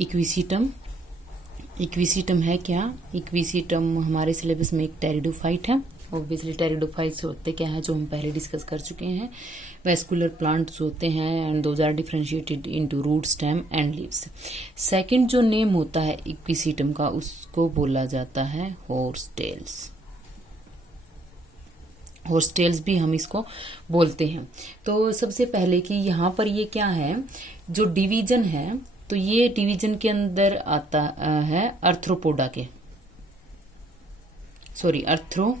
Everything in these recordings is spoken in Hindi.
इक्विसिटम। इक्विसिटम है क्या? इक्विसिटम हमारे सिलेबस में एक टेरिडोफाइट है। ऑब्वियसली टेरिडोफाइट्स होते क्या है, जो हम पहले डिस्कस कर चुके हैं। वेस्कुलर प्लांट्स होते हैं and those are differentiated into root, stem and leaves. Second जो नेम होता है इक्विसिटम का, उसको बोला जाता है हॉर्सटेल्स। हॉर्सटेल्स भी हम इसको बोलते हैं। तो सबसे पहले कि यहाँ पर ये क्या है, जो डिवीजन है, तो ये डिवीजन के अंदर आता है अर्थ्रोपोडा के, सॉरी अर्थ्रोफाइटा।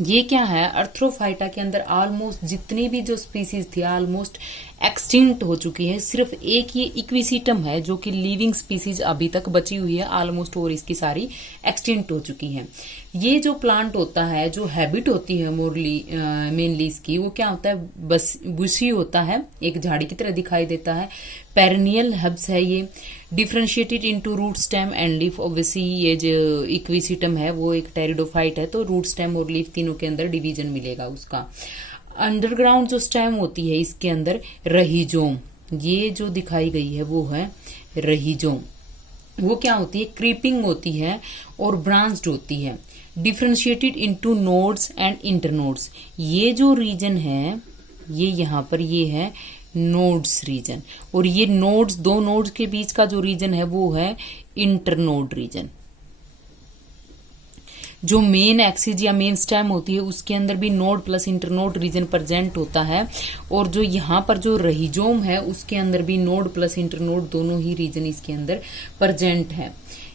ये क्या है, अर्थ्रोफाइटा के अंदर ऑलमोस्ट जितनी भी जो स्पीसीज थी ऑलमोस्ट एक्सटिंक्ट हो चुकी है। सिर्फ एक ये इक्विसिटम है जो कि लिविंग स्पीसीज अभी तक बची हुई है ऑलमोस्ट, और इसकी सारी एक्सटिंक्ट हो चुकी हैं। ये जो प्लांट होता है, जो हैबिट होती है मोरली मेनली इसकी, वो क्या होता है, बस बुशी होता है, एक झाड़ी की तरह दिखाई देता है। पेरेनियल हब्स है ये, differentiated into root, stem and leaf. Obviously ये जो इक्विसिटम है वो एक टेरिडोफाइट है, तो रूट, स्टेम और लीफ तीनों के अंदर डिवीजन मिलेगा उसका। अंडरग्राउंड जो स्टेम होती है इसके अंदर रहीजोम, ये जो दिखाई गई है वो है रहीजोम। वो क्या होती है, क्रीपिंग होती है और ब्रांच्ड होती है। Differentiated into nodes and internodes. ये जो रीजन है ये यहाँ पर ये है नोड्स रीजन, और ये नोड्स, दो नोड्स के बीच का जो रीजन है वो है इंटरनोड रीजन। जो मेन एक्सिस या मेन स्टेम होती है उसके अंदर भी node plus internode region present होता है, और जो यहाँ पर जो रहीजोम है उसके अंदर भी नोड प्लस इंटरनोड दोनों ही रीजन इसके अंदर प्रेजेंट है।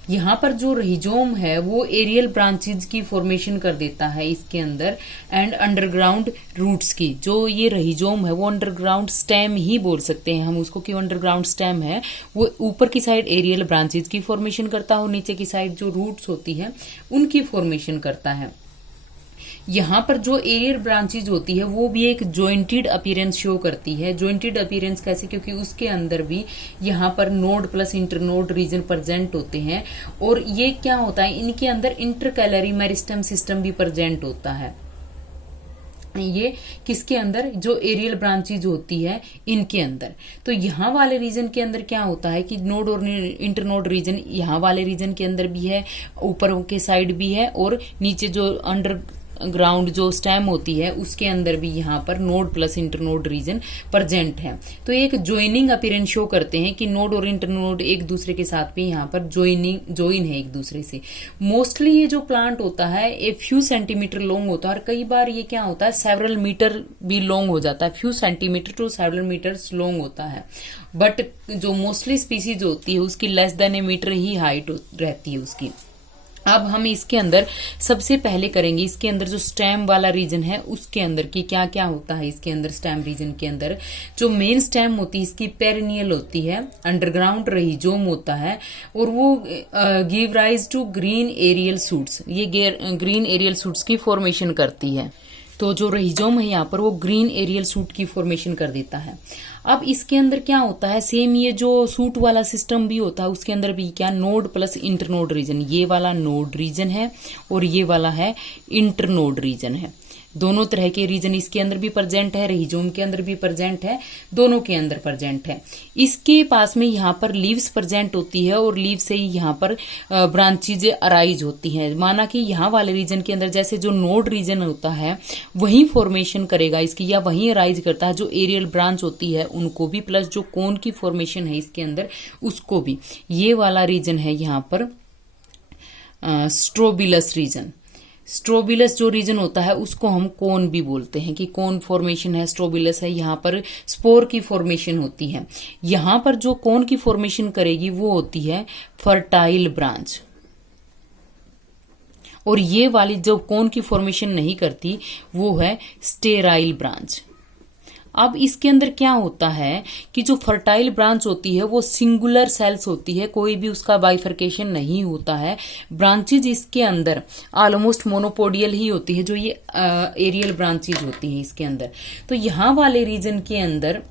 यहाँ पर जो रहीजोम है वो एरियल ब्रांचेज की फॉर्मेशन कर देता है इसके अंदर, एंड अंडरग्राउंड रूट्स की। जो ये रहीजोम है वो अंडरग्राउंड स्टेम ही बोल सकते हैं हम उसको, कि अंडरग्राउंड स्टेम है वो ऊपर की साइड एरियल ब्रांचेज की फॉर्मेशन करता है, और नीचे की साइड जो रूट्स होती है उनकी फॉर्मेशन करता है। यहाँ पर जो एरियल ब्रांचेज होती है वो भी एक जॉइंटेड अपीयरेंस शो करती है। जॉइंटेड अपीयरेंस कैसे, क्योंकि उसके अंदर भी यहाँ पर node plus internode region present होते हैं, और ये क्या होता है, इनके अंदर इंटरकैलरी मेरिस्टेम सिस्टम भी प्रेजेंट होता है। ये किसके अंदर, जो एरियल ब्रांचेज होती है इनके अंदर। तो यहाँ वाले रीजन के अंदर क्या होता है कि नोड और इंटरनोड रीजन यहाँ वाले रीजन के अंदर भी है, ऊपर के साइड भी है, और नीचे जो अंडर ग्राउंड जो स्टेम होती है उसके अंदर भी यहाँ पर node plus internode region present है। तो एक ज्वाइनिंग अपीयरेंस शो करते हैं कि नोड और इंटरनोड एक दूसरे के साथ भी यहाँ पर ज्वाइन है एक दूसरे से। मोस्टली ये जो प्लांट होता है ए फ्यू सेंटीमीटर लॉन्ग होता है, और कई बार ये क्या होता है सेवरल मीटर भी लॉन्ग हो जाता है, few centimetre to several metres long होता है। बट जो मोस्टली स्पीसीज होती है उसकी लेस देन ए मीटर ही हाइट रहती है उसकी। अब हम इसके अंदर सबसे पहले करेंगे, इसके अंदर जो स्टेम वाला रीजन है उसके अंदर की क्या क्या होता है। इसके अंदर स्टेम रीजन के अंदर जो मेन स्टेम होती है इसकी पेरिनियल होती है, अंडरग्राउंड रहीजोम होता है, और वो give rise to green aerial shoots. ये ग्रीन एरियल सूट्स की फॉर्मेशन करती है। तो जो रहीजोम है यहाँ पर वो ग्रीन एरियल सूट की फॉर्मेशन कर देता है। अब इसके अंदर क्या होता है, सेम ये जो सूट वाला सिस्टम भी होता है उसके अंदर भी क्या, नोड प्लस इंटरनोड रीजन। ये वाला नोड रीजन है और ये वाला है इंटरनोड रीजन है। दोनों तरह के रीजन इसके अंदर भी प्रेजेंट है, रहीजोम के अंदर भी प्रेजेंट है, दोनों के अंदर प्रेजेंट है। इसके पास में यहाँ पर लीव्स प्रेजेंट होती है, और लीव से ही यहाँ पर ब्रांचेज अराइज होती हैं। माना कि यहाँ वाले रीजन के अंदर जैसे जो नोड रीजन होता है वही फॉर्मेशन करेगा इसकी, या वही अराइज करता है जो एरियल ब्रांच होती है उनको भी, प्लस जो कोन की फॉर्मेशन है इसके अंदर उसको भी। ये वाला रीजन है यहाँ पर स्ट्रोबिलस रीजन। स्ट्रोबिलस जो रीजन होता है उसको हम कोन भी बोलते हैं, कि कोन फॉर्मेशन है, स्ट्रोबिलस है। यहाँ पर स्पोर की फॉर्मेशन होती है। यहाँ पर जो कोन की फॉर्मेशन करेगी वो होती है फर्टाइल ब्रांच, और ये वाली जो कोन की फॉर्मेशन नहीं करती वो है स्टेराइल ब्रांच। अब इसके अंदर क्या होता है कि जो फर्टाइल ब्रांच होती है वो सिंगुलर सेल्स होती है, कोई भी उसका बाइफर्केशन नहीं होता है। ब्रांचेज इसके अंदर ऑलमोस्ट मोनोपोडियल ही होती है, जो ये एरियल ब्रांचेज होती है इसके अंदर। तो यहाँ वाले रीजन के अंदर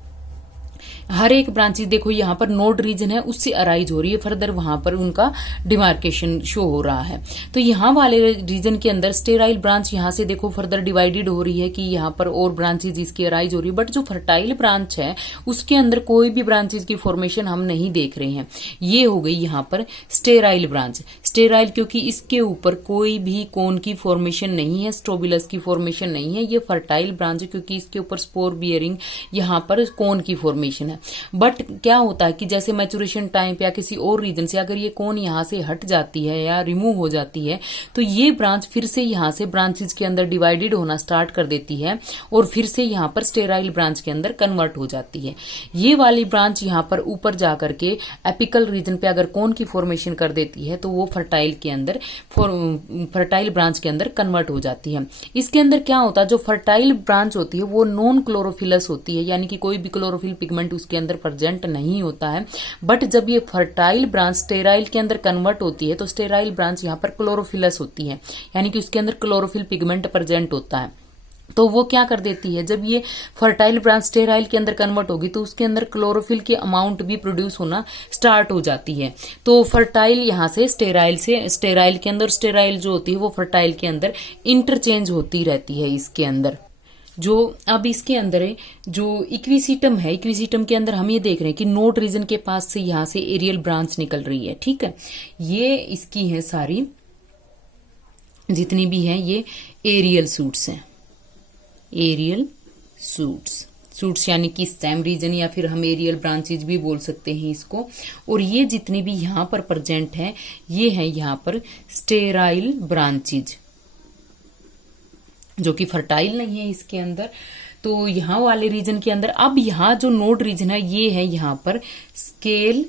हर एक ब्रांचेस देखो यहाँ पर नोड रीजन है उससे अराइज हो रही है, फर्दर वहां पर उनका डिमार्केशन शो हो रहा है। तो यहाँ वाले रीजन के अंदर स्टेराइल ब्रांच यहाँ से देखो फर्दर डिवाइडेड हो रही है कि यहाँ पर और ब्रांचेज इसकी अराइज हो रही है, बट जो फर्टाइल ब्रांच है उसके अंदर कोई भी ब्रांचेज की फॉर्मेशन हम नहीं देख रहे हैं। ये हो गई यहाँ पर स्टेराइल ब्रांच। स्टेराइल क्योंकि इसके ऊपर कोई भी कोन की फॉर्मेशन नहीं है, स्ट्रोबिलस की फॉर्मेशन नहीं है। ये फर्टाइल ब्रांच है क्योंकि इसके ऊपर स्पोर बियरिंग यहाँ पर कोन की फॉर्मेशन है। बट क्या होता है कि जैसे मैचुरेशन टाइम पे या किसी और रीजन से अगर ये कोन यहाँ से हट जाती है या रिमूव हो जाती है तो ये ब्रांच फिर से यहाँ से ब्रांचेज के अंदर डिवाइडेड होना स्टार्ट कर देती है और फिर से यहाँ पर स्टेराइल ब्रांच के अंदर कन्वर्ट हो जाती है। ये वाली ब्रांच यहाँ पर ऊपर जाकर के एपिकल रीजन पे अगर कोन की फॉर्मेशन कर देती है तो वो फर्टाइल के अंदर फर्टाइल ब्रांच के अंदर कन्वर्ट हो जाती है। इसके अंदर क्या होता है, जो फर्टाइल ब्रांच होती है वो नॉन क्लोरोफिलस होती है, यानी कि कोई भी क्लोरोफिल पिगमेंट उसके अंदर प्रेजेंट नहीं होता है। बट जब ये फर्टाइल ब्रांच स्टेराइल के अंदर कन्वर्ट होती है तो स्टेराइल ब्रांच यहाँ पर क्लोरोफिलस होती है, यानी कि उसके अंदर क्लोरोफिल पिगमेंट प्रेजेंट होता है। तो वो क्या कर देती है, जब ये फर्टाइल ब्रांच स्टेराइल के अंदर कन्वर्ट होगी तो उसके अंदर क्लोरोफिल की अमाउंट भी प्रोड्यूस होना स्टार्ट हो जाती है। तो फर्टाइल यहाँ से स्टेराइल के अंदर, स्टेराइल जो होती है वो फर्टाइल के अंदर इंटरचेंज होती रहती है। इसके अंदर जो अब इसके अंदर है जो इक्विसिटम है, इक्विसिटम के अंदर हम ये देख रहे हैं कि नोड रीजन के पास से यहाँ से एरियल ब्रांच निकल रही है। ठीक है, ये इसकी है सारी जितनी भी है ये एरियल सूट्स हैं, एरियल सूट्स यानी कि स्टेम रीजन या फिर हम एरियल ब्रांचेज भी बोल सकते हैं इसको। और ये जितने भी यहाँ पर प्रेजेंट है ये है यहाँ पर स्टेराइल ब्रांचेज जो कि फर्टाइल नहीं है इसके अंदर। तो यहाँ वाले रीजन के अंदर अब यहाँ जो नोड रीजन है ये है यहाँ पर स्केल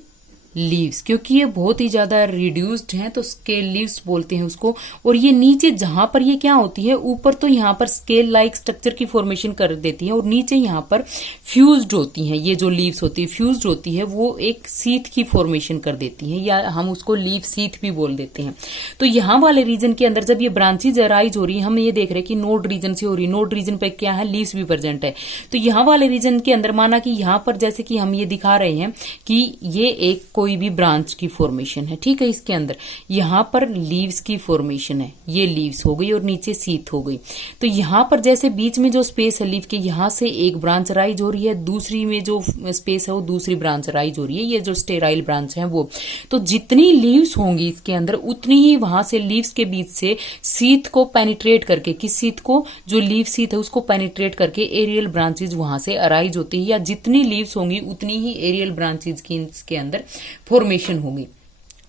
लीव्स, क्योंकि ये बहुत ही ज्यादा रिड्यूस्ड हैं तो स्केल लीव्स बोलते हैं उसको। और ये नीचे जहां पर ये क्या होती है, ऊपर तो यहाँ पर स्केल लाइक स्ट्रक्चर की फॉर्मेशन कर देती है और नीचे यहाँ पर फ्यूज्ड होती हैं। ये जो लीव्स होती है फ्यूज्ड होती है वो एक सीथ की फॉर्मेशन कर देती है, या हम उसको लीव सीथ भी बोल देते हैं। तो यहाँ वाले रीजन के अंदर जब ये ब्रांचेज अराइज हो रही है हम ये देख रहे हैं कि नोड रीजन से हो रही है, नोड रीजन पे क्या है, लीव्स भी प्रेजेंट है। तो यहाँ वाले रीजन के अंदर माना कि यहाँ पर जैसे कि हम ये दिखा रहे हैं कि ये एक कोई भी ब्रांच की फॉर्मेशन है। ठीक है, इसके अंदर यहाँ पर लीव्स की फॉर्मेशन है, ये लीव्स हो गई और नीचे सीथ हो गई। तो यहाँ पर जैसे बीच में जो स्पेस है लीव के, यहाँ से एक ब्रांच राइज हो रही है, दूसरी में जो स्पेस है वो दूसरी ब्रांच राइज हो रही है, ये जो स्टेराइल ब्रांच है वो। तो जितनी लीव्स होंगी इसके अंदर उतनी ही वहां से लीव्स के बीच से सीथ को पेनिट्रेट करके, किस सीथ को, जो लीव सीथ है उसको पेनिट्रेट करके एरियल ब्रांचेज वहां से अराइज होती है, या जितनी लीव्स होंगी उतनी ही एरियल ब्रांचेज की इसके अंदर फॉर्मेशन होगी।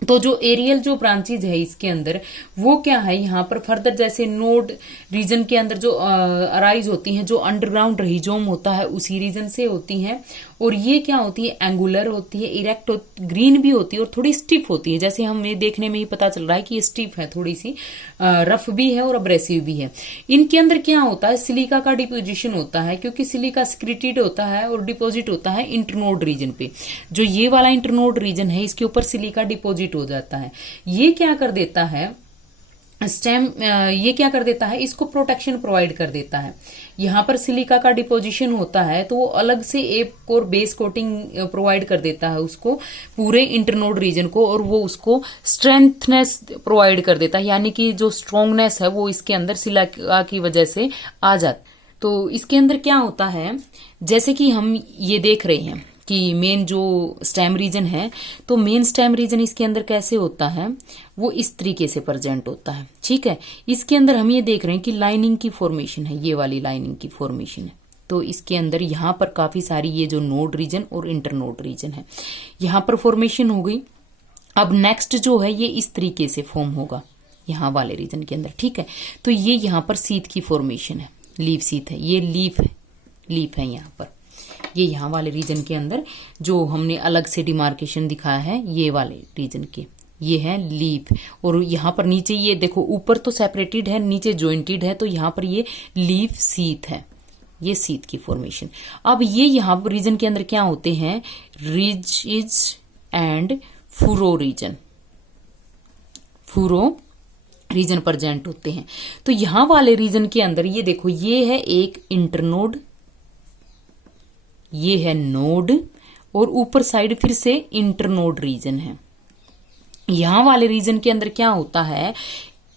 तो जो एरियल जो ब्रांचेज है इसके अंदर वो क्या है, यहाँ पर फर्दर जैसे नोड रीजन के अंदर जो अराइज होती हैं, जो अंडरग्राउंड रहिजोम होता है उसी रीजन से होती हैं। और ये क्या होती है, एंगुलर होती है, इरेक्ट ग्रीन भी होती है और थोड़ी स्टिफ होती है। जैसे हमें देखने में ही पता चल रहा है कि ये स्टिफ है, थोड़ी सी रफ भी है और अब्रेसिव भी है। इनके अंदर क्या होता है, सिलिका का डिपोजिशन होता है, क्योंकि सिलिका सिक्रेटेड होता है और डिपोजिट होता है इंटरनोड रीजन पे। जो ये वाला इंटरनोड रीजन है इसके ऊपर सिलिका डिपोजिट हो जाता है। ये क्या कर देता है, स्टेम ये क्या कर देता है, इसको प्रोटेक्शन प्रोवाइड कर देता है। यहाँ पर सिलिका का डिपोजिशन होता है तो वो अलग से एक और बेस कोटिंग प्रोवाइड कर देता है उसको, पूरे इंटरनोड रीजन को, और वो उसको स्ट्रेंथनेस प्रोवाइड कर देता है, यानी कि जो स्ट्रोंगनेस है वो इसके अंदर सिलिका की वजह से आ जाती। तो इसके अंदर क्या होता है, जैसे कि हम ये देख रहे हैं कि मेन जो स्टेम रीजन है, तो मेन स्टेम रीजन इसके अंदर कैसे होता है, वो इस तरीके से प्रेजेंट होता है। ठीक है, इसके अंदर हम ये देख रहे हैं कि लाइनिंग की फॉर्मेशन है, ये वाली लाइनिंग की फॉर्मेशन है। तो इसके अंदर यहाँ पर काफी सारी ये जो नोड रीजन और इंटरनोड रीजन है यहाँ पर फॉर्मेशन हो गई। अब नेक्स्ट जो है ये इस तरीके से फॉर्म होगा यहाँ वाले रीजन के अंदर। ठीक है, तो ये यहाँ पर सीथ की फॉर्मेशन है, लीफ सीथ है, ये लीफ है यहाँ पर। ये यहाँ वाले रीजन के अंदर जो हमने अलग से डिमार्केशन दिखाया है ये वाले रीजन के, ये है लीफ। और यहाँ पर नीचे ये देखो, ऊपर तो सेपरेटेड है, नीचे ज्वाइंटेड है, तो यहाँ पर ये लीफ सीथ है, ये सीथ की फॉर्मेशन। अब ये यहाँ रीजन के अंदर क्या होते हैं, रिजिज एंड फुरो रीजन प्रेजेंट होते हैं। तो यहाँ वाले रीजन के अंदर ये देखो, ये है एक इंटरनोड, ये है नोड, और ऊपर साइड फिर से इंटरनोड रीजन है। यहां वाले रीजन के अंदर क्या होता है,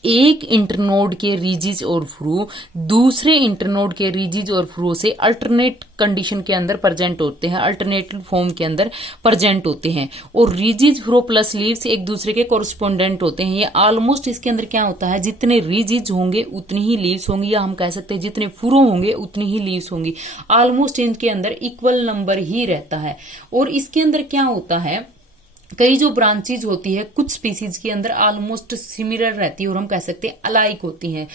एक इंटरनोड के रीजिज और फ्रू दूसरे इंटरनोड के रीजिज और फ्रू से अल्टरनेट कंडीशन के अंदर प्रेजेंट होते हैं, अल्टरनेटिव फॉर्म के अंदर प्रेजेंट होते हैं, और रीजिज फ्रो प्लस लीव्स एक दूसरे के कोरस्पोंडेंट होते हैं। ये ऑलमोस्ट इसके अंदर क्या होता है, जितने रीजिज होंगे उतनी ही लीव्स होंगी, या हम कह सकते हैं जितने फ्रो होंगे उतनी ही लीव्स होंगी। ऑलमोस्ट इनके अंदर इक्वल नंबर ही रहता है। और इसके अंदर क्या होता है, कई जो ब्रांचेज होती है कुछ स्पीसीज के अंदर ऑलमोस्ट सिमिलर रहती है, और हम कह सकते हैं अलाइक होती हैं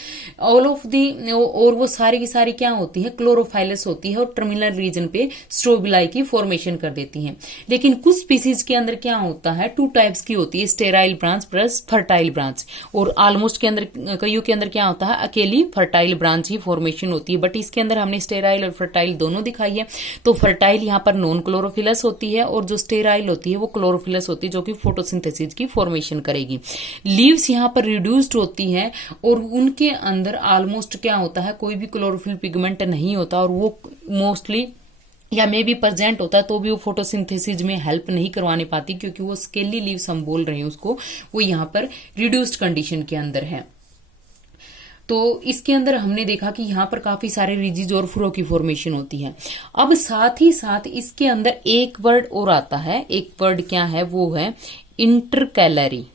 ऑल ऑफ दी, और वो सारी की सारी क्या होती है, क्लोरोफाइलस होती है, और टर्मिनल रीजन पे स्ट्रोबिलाई की फॉर्मेशन कर देती हैं। लेकिन कुछ स्पीसीज के अंदर क्या होता है, टू टाइप्स की होती है, sterile branch plus fertile branch, और ऑलमोस्ट के अंदर कईयों के अंदर क्या होता है, अकेली फर्टाइल ब्रांच ही फॉर्मेशन होती है। बट इसके अंदर हमने स्टेराइल और फर्टाइल दोनों दिखाई है। तो फर्टाइल यहाँ पर नॉन क्लोरोफिलस होती है, और जो स्टेराइल होती है वो क्लोरोफिलस होती है, जो कि फोटोसिंथेसिस की फॉर्मेशन करेगी। लीव्स यहां पर रिड्यूस्ड होती हैं, और उनके अंदर ऑलमोस्ट क्या होता है, कोई भी क्लोरोफिल पिगमेंट नहीं होता, और वो मोस्टली या मे भी प्रेजेंट होता है तो भी वो फोटोसिंथेसिस में हेल्प नहीं करवाने पाती, क्योंकि वो स्केली लीव्स हम बोल रहे हैं उसको, वो यहां पर रिड्यूस्ड कंडीशन के अंदर है। तो इसके अंदर हमने देखा कि यहां पर काफी सारे रिजिज और फ्रो की फॉर्मेशन होती है। अब साथ ही साथ इसके अंदर एक वर्ड और आता है, एक वर्ड क्या है, वो है इंटरकैलरी,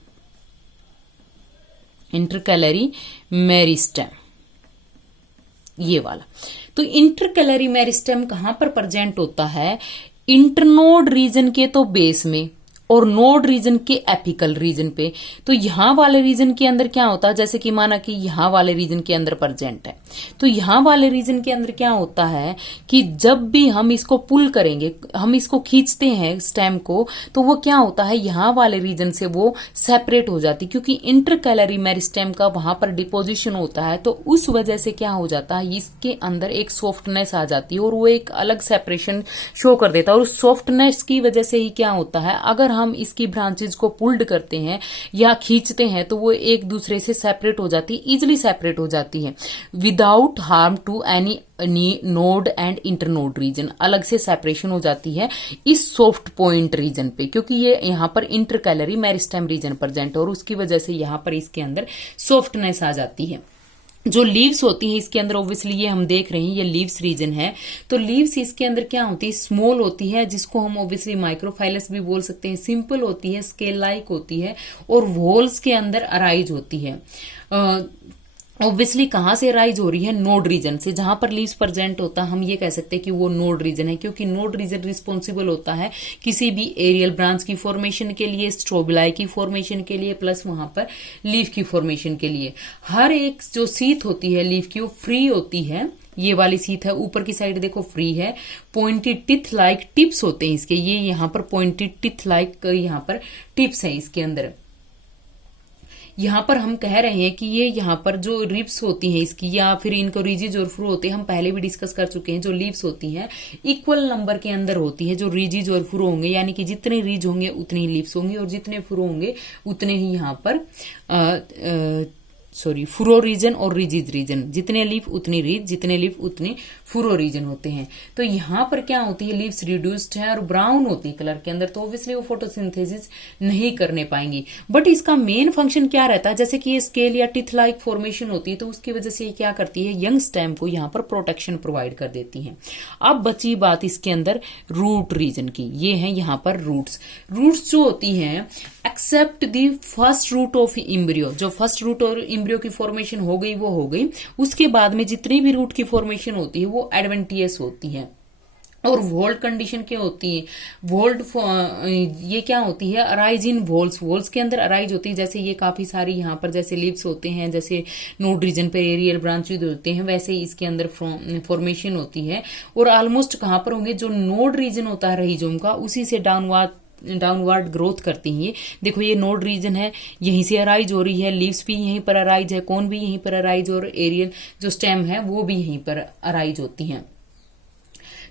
इंटरकैलरी मेरिस्टेम, ये वाला। तो इंटरकैलरी मेरिस्टेम कहां पर प्रेजेंट होता है, इंटरनोड रीजन के तो बेस में, और नोड रीजन के एपिकल रीजन पे। तो यहां वाले रीजन के अंदर क्या होता है, जैसे कि माना कि यहां वाले रीजन के अंदर प्रेजेंट है, तो यहां वाले रीजन के अंदर क्या होता है कि जब भी हम इसको पुल करेंगे, हम इसको खींचते हैं स्टेम को, तो वो क्या होता है, यहां वाले रीजन से वो सेपरेट हो जाती, क्योंकि इंटरकैलरी मेरिस्टेम का वहां पर डिपोजिशन होता है। तो उस वजह से क्या हो जाता है, इसके अंदर एक सॉफ्टनेस आ जाती है, और वो एक अलग सेपरेशन शो कर देता है। और उस सॉफ्टनेस की वजह से ही क्या होता है, अगर हम इसकी ब्रांचेज को पुल्ड करते हैं या खींचते हैं, तो वो एक दूसरे से सेपरेट हो जाती है, इजिली सेपरेट हो जाती है, without harm to any node and internode region. अलग से सेपरेशन हो जाती है इस सॉफ्ट पॉइंट रीजन पे, क्योंकि ये यहां पर इंटरकैलरी मेरिस्टेम रीजन प्रेजेंट है, और उसकी वजह से यहां पर इसके अंदर सॉफ्टनेस आ जाती है। जो लीव्स होती हैं इसके अंदर, ऑब्वियसली ये हम देख रहे हैं, ये लीव्स रीजन है। तो लीव्स इसके अंदर क्या होती है, स्मॉल होती है, जिसको हम ऑब्वियसली माइक्रोफाइलस भी बोल सकते हैं, सिंपल होती है, स्केल लाइक होती है, और वॉल्स के अंदर अराइज होती है। ऑब्वियसली कहां से राइज हो रही है, नोड रीजन से, जहां पर लीव्स प्रेजेंट होता है हम ये कह सकते हैं कि वो नोड रीजन है, क्योंकि नोड रीजन रिस्पॉन्सिबल होता है किसी भी एरियल ब्रांच की फॉर्मेशन के लिए, स्ट्रोबिलाई की फॉर्मेशन के लिए, प्लस वहां पर लीफ की फॉर्मेशन के लिए। हर एक जो सीथ होती है लीफ की वो फ्री होती है, ये वाली सीथ है, ऊपर की साइड देखो फ्री है, पॉइंटेड टिथ लाइक टिप्स होते हैं इसके, ये यहां पर पॉइंटेड टिथ लाइक यहां पर टिप्स है इसके अंदर। यहां पर हम कह रहे हैं कि ये यहां पर जो रिब्स होती हैं इसकी, या फिर इनको रिजिज और फ्रू होते हैं, हम पहले भी डिस्कस कर चुके हैं, जो लीव्स होती हैं इक्वल नंबर के अंदर होती है, जो रिजिज और फ्रू होंगे, यानी कि जितने रिज होंगे उतनी ही लीव्स होंगी, और जितने फ्रू होंगे उतने ही यहां पर फुरो रीजन और रिजिज रीजन, जितने लीफ उतनी रीज, जितने लीफ उतने फुरो रीजन होते हैं। तो यहां पर क्या होती है, लीव्स रिड्यूस्ड है और ब्राउन होती है कलर के अंदर, तो ऑब्वियसली वो फोटोसिंथेसिस नहीं करने पाएंगी। बट इसका मेन फंक्शन क्या रहता है, जैसे कि ये स्केल या टिथ लाइक फॉर्मेशन होती है, तो उसकी वजह से ये क्या करती है, यंग स्टेम को यहां पर प्रोटेक्शन प्रोवाइड कर देती है। अब बची बात इसके अंदर रूट रीजन की, ये है यहां पर रूट्स। रूट्स जो होती हैं except the first root of embryo, जो फर्स्ट रूट और इम्ब्रियो की फॉर्मेशन हो गई वो हो गई, उसके बाद में जितनी भी रूट की फॉर्मेशन होती है वो एडवेंटियस होती है। और वोल्ड कंडीशन क्या होती है, वोल्ड ये क्या होती है, अराइज इन वोल्स, वोल्स के अंदर अराइज होती है। जैसे ये काफी सारी यहाँ पर जैसे लीव्स होते हैं, जैसे नोड रीजन पे एरियल ब्रांचेज होते हैं, वैसे ही इसके अंदर फॉर्मेशन होती है। और ऑलमोस्ट कहां पर होंगे, जो नोड रीजन होता है रहीजोम का, उसी से डाउनवर्ड ग्रोथ करती हैं। ये देखो ये नोड रीजन है, यहीं से अराइज हो रही है, लीव्स भी यहीं पर अराइज है, कोन भी यहीं पर अराइज, और एरियल जो स्टेम है वो भी यहीं पर अराइज होती हैं।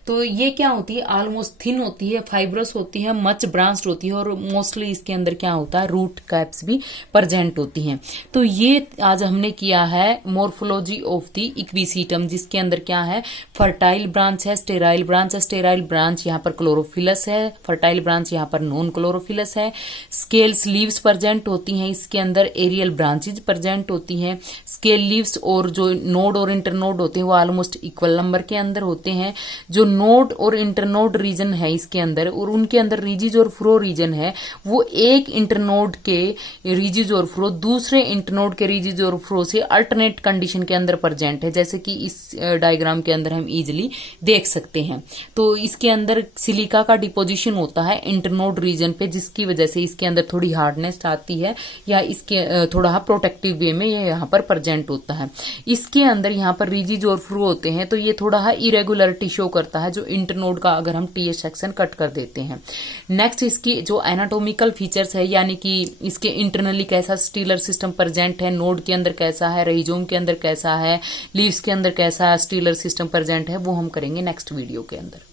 तो ये क्या होती है, ऑलमोस्ट थिन होती है, फाइब्रस होती है, मच ब्रांच्ड होती है और मोस्टली इसके अंदर क्या होता है, रूट कैप्स भी प्रेजेंट होती हैं। तो ये आज हमने किया है मोर्फोलॉजी ऑफ द इक्विसीटम, जिसके अंदर क्या है, फर्टाइल ब्रांच है, स्टेराइल ब्रांच है। स्टेराइल ब्रांच यहाँ पर क्लोरोफिलस है, फर्टाइल ब्रांच यहाँ पर नॉन क्लोरोफिलस है। स्केल्स लीव्स प्रेजेंट होती हैं इसके अंदर, एरियल ब्रांचेज प्रेजेंट होती हैं। स्केल लीव्स और जो नोड और इंटरनोड होते हैं वो ऑलमोस्ट इक्वल नंबर के अंदर होते हैं। जो नोड और इंटरनोड रीजन है इसके अंदर, और उनके अंदर रिजिज और फ्रो रीजन है, वो एक इंटरनोड के रिजिज और फ्रो दूसरे इंटरनोड के रिजिज और फ्रो से अल्टरनेट कंडीशन के अंदर प्रेजेंट है, जैसे कि इस डायग्राम के अंदर हम इजिली देख सकते हैं। तो इसके अंदर सिलिका का डिपोजिशन होता है इंटरनोड रीजन पे, जिसकी वजह से इसके अंदर थोड़ी हार्डनेस आती है, या इसके थोड़ा प्रोटेक्टिव वे में ये यहाँ पर प्रेजेंट होता है। इसके अंदर यहाँ पर रिजिज और फ्रो होते हैं, तो ये थोड़ा इरेगुलरिटी शो करता है जो इंटरनोड का, अगर हम टीएच सेक्शन कट कर देते हैं। नेक्स्ट इसकी जो एनाटोमिकल फीचर्स है, यानी कि इसके इंटरनली कैसा स्टीलर सिस्टम प्रेजेंट है, नोड के अंदर कैसा है, रहिजोम के अंदर कैसा है, लीव्स के अंदर कैसा स्टीलर सिस्टम प्रेजेंट है, वो हम करेंगे नेक्स्ट वीडियो के अंदर।